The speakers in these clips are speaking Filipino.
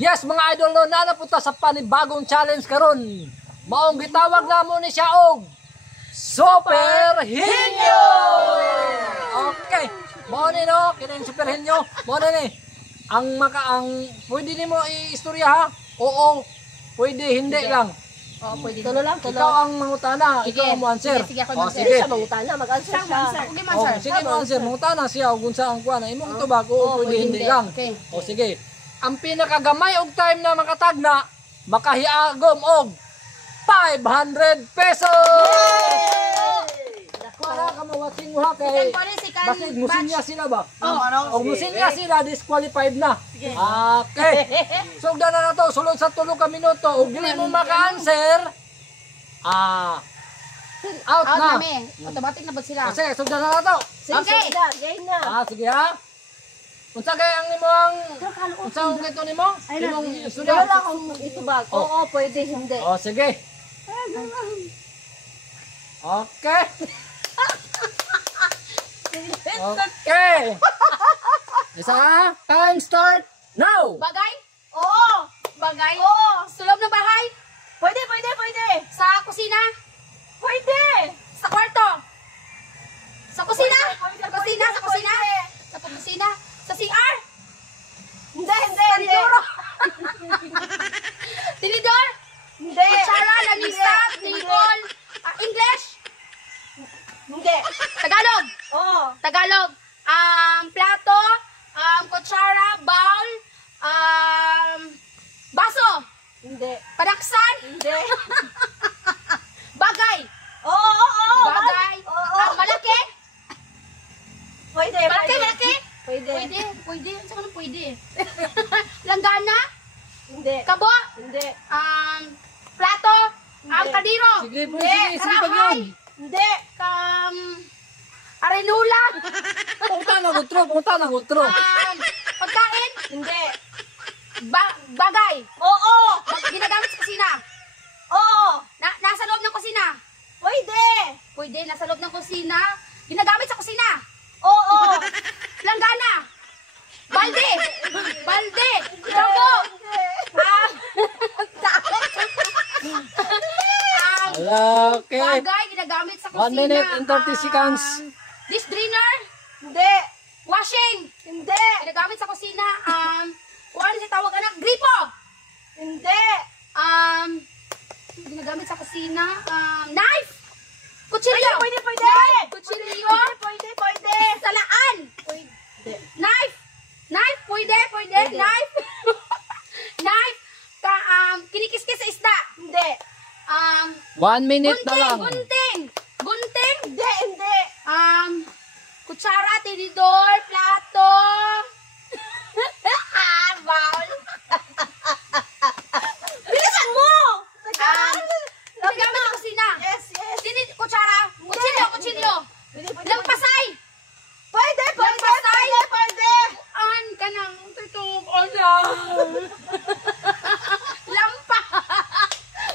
Yes mga idol no, nanapunta sa panibagong challenge karon. Maong gitawag na mo ni siya og Super Henyo. Okay. Mo ni no, kining Super Henyo. Mo ni. Ang pwede nimo i-istorya ha? Oo. Pwede hindi lang. Oh, pwede. Tulo lang, tulo. Ikaw ang mangutana, ikaw ang mo-answer. Sige, ako mag-answer. sige, siya mangutana, mag-answer siya. Okay, answer. Sige, mo-answer. Mangutana siya kung saan kuan. Imong tubag, oo, pwede hindi lang. Okay. O sige. Ang pinakagamay og time na makatagna, makahiagom og 500 pesos! Para ka mawasing mo ha kay basig musinya sila ba? O musinya sila, disqualified na. Okay. Sugdan na to, sulod sa 3 ka minuto. Ug dili mo maka-answer, out na. Automatic na ba sila? Sige, sugdan na to. Sige, game na. Sige ha. Unsa kay ang imong unsa ang gito nimo? Imong istorya. Wala akong itubag. Oo, pwede, hindi. O sige. Okay. Okay. Isa, time start now. Bagay? Oo. Bagay? Oo. Sa loob ng bahay? Pwede, pwede, pwede. Sa kusina? Pwede. Sa kwarto? Sa kusina? Pwede, Sa kusina? Sa kusina? Sa kusina? Sa CR? Hindi, hindi, hindi. Tinidor? Hindi. Kutsara, lanisa, table, English? Hindi. Tagalog? Oo. Tagalog. Plato, kutsara, bowl, baso, Hindi. padaksan, Hindi. bagay, Oo, oo, oo. bagay, Oo. malaki, Pwede, malaki, pwede. malaki, Pwede. pwede, saan ka pwede? Langgana, Hindi. kabo, Hindi. plato, Hindi. kadiro, Sige po, sige pag yun. Hindi. arenula, Punta na gutro. pagkain, Hindi. bagay, Oo. ginagamit sa kusina, Oo. nasa loob ng kusina, Pwede. pwede, nasa loob ng kusina, ginagamit sa kusina, Oo. langgana, balde, kabo, Okay. bagay, ginagamit sa 1 kusina. minute and 30 seconds. Dish drainer, Hindi. washing, Hindi. ginagamit sa kusina. Kung ano siya tawag anak, gripo, Hindi. ginagamit sa kusina. Knife, kutsilyo, Pwede, pwede. kutsilyo, Pwede, pwede. salaan, Pwede. knife, pwede, Pwede. knife, knife, kinikis-kis sa isda, Hindi. 1 minute na lang. gunting, Hindi, hindi. kutsara, tinidor, plato, bowl, Bilisan mo! ginagamit sa kusina, Yes, yes. kutsara, kutsilyo, Pwede, pwede. lampasay, Pwede, pwede, Lampasay. pwede, pwede. an ka ng tutog, ona, lampa,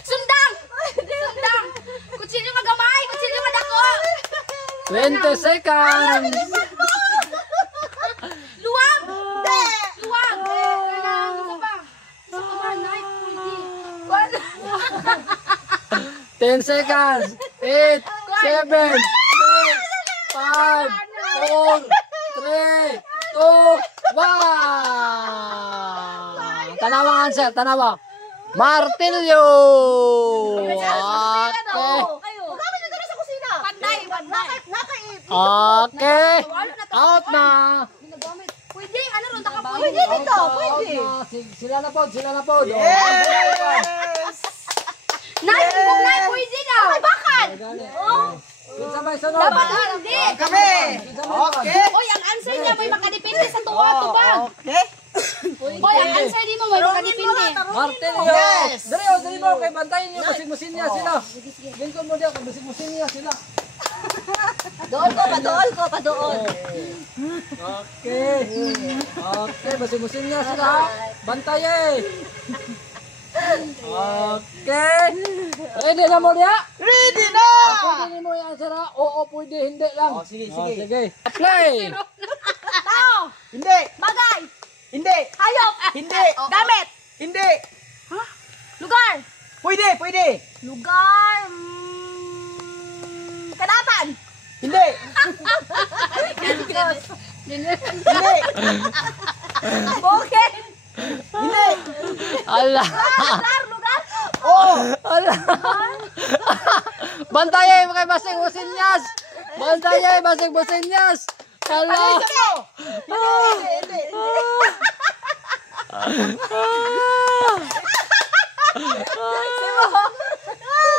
sundang, kutsilyo magamay, kutsilyo madako, 20 seconds. luwag, Hindi. luwag, ano ba? Isa pa ba? Knife, pwede. 10 seconds. 8, 7, 6, 5, 4, 3, 2, 1. Tanawa ang answer, tanawa. Martilyo. Okay. Kayo. Gamit nyo sa kusina. Panday, panday. Nakaip. Okay. Out na. Ginagamit. Pwede, ano ron, taka Pwede pwede. dito, Out pwede. na. Sila na po, sila na po. Yes. Knife, kung knife, pwede na. Ay, bakal. Kinsa may sunod? Dapat hindi. Kami. Okay. Oy, ang answer niya may makadepende sa tuwa, tubag. Okay. Oy, ang answer niya may makadepende. Martilyo. Yes. Dali mo kay bantayin niyo kasi musinya sila. Lingkod mo diyan kasi musinya sila. Doon ko, padool. Okay. Okay, basi musinya sila. Bantayin. Okay. Ready na mo diya? Ready na. Pwede mo yung answer ha? Oo, pwede, hindi lang. Sige, Sige. Play. Tao, Hindi. bagay, Hindi. hayop, Hindi. gamit, Hindi. Lugar. Pwede, pwede. Lugar. Kadapan. Hindi. Hindi. Hindi. Bukid. Hindi. Ala. Lugar. Oo. Ala. Bantayay kay Basing Businyas. Bantayay Basing Businyas. Ala. Ano? Hindi, hindi, hindi.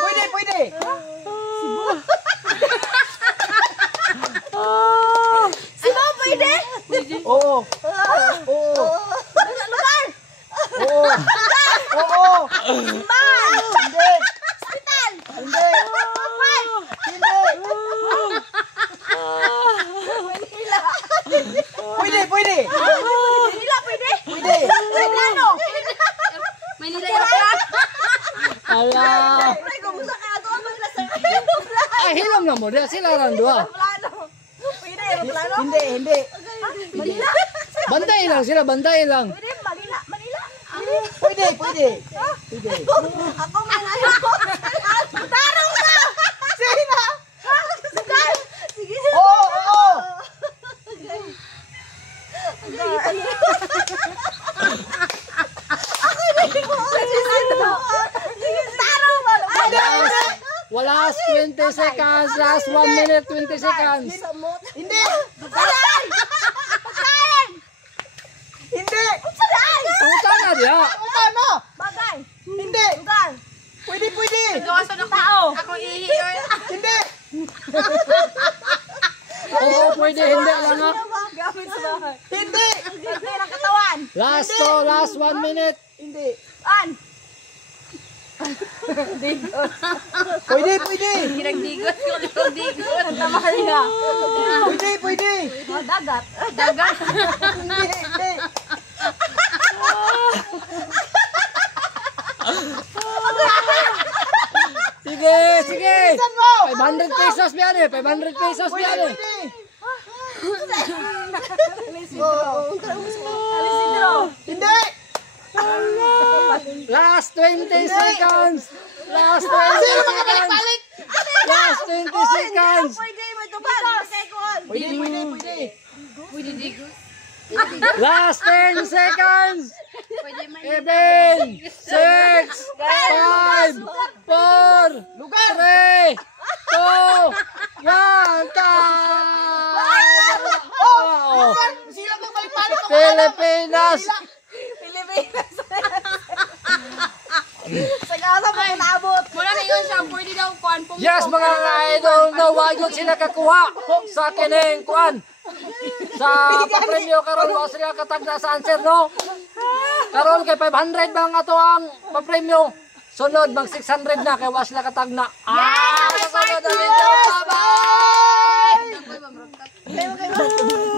Pwede, pwede. Sino pwede? Oo. Oo. Lugar. Oo. Oo. Simbahan. Hindi. Hospital. Hindi. Hindi. Manila. Pwede, pwede. Manila pwede? Pwede. Aeroplano. Manila aeroplano. Ala. Ay, kumusta ka ato ang maglasa? Ay, hilom na mo. Di sila lang dua. Aeroplano. Pwede aeroplano? Hindi, hindi. Manila. Bantay lang sila, bantay lang. Pwede Manila. Manila. Pwede, pwede. Pwede. Ako malayo ko. Tarong ka! Sino? Lugar! Sige. Oo, oo. Ako hindi mo. Tarong ba? Hindi, hindi. Last 20 seconds. Last 1 minute 20 seconds. Hindi. Pagkain! Pagkain! Hindi. Pagkain! Pangutang na diya. Ano? Bagay! Hindi. Lugar! Pwede, pwede. Gawas ng tao! Ako ihi. Hindi. Oo, pwede. Hindi lang ha. Gamit sa bahay. Hindi. Parte ng katawan. Last to, last 1 minute. Hindi. An? Pwede, pwede. Pinagdigot ko. Pinagdigot. Ang tamahal nga. Pwede, pwede. Dagat. Dagat. Hindi, hindi. Sige, sige. Saan mo? 500 pesos biyan eh. 500 pesos Pwede, biyan eh. pwede. Alisidro. Hindi. Last 20 seconds. Last 20 seconds. Last 20 seconds. Pwede mo ito ba? Pwede, pwede, pwede. Last 10 seconds. 7, 6, 5, 4, Lugar. 3, 2, 1, time! Oh, lugar. Sila ng balik-balik ang Pilipinas! Pilipinas. Sa kasa mo inabot. Wala na yun siya. Pwede daw kuhan pong Yes, mga idol, na wagod sila kakuha sa kining kuan. Sa papremyo karon wa sila katagna sa answer, no? Karon kay 500 bang ato ang papremyo. Sunod mag 600 na kay wa sila katagna. Sunod na video. Bye-bye!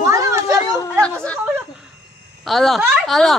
Wala man sa'yo. Alam mo sa kaulo. Ala, ala.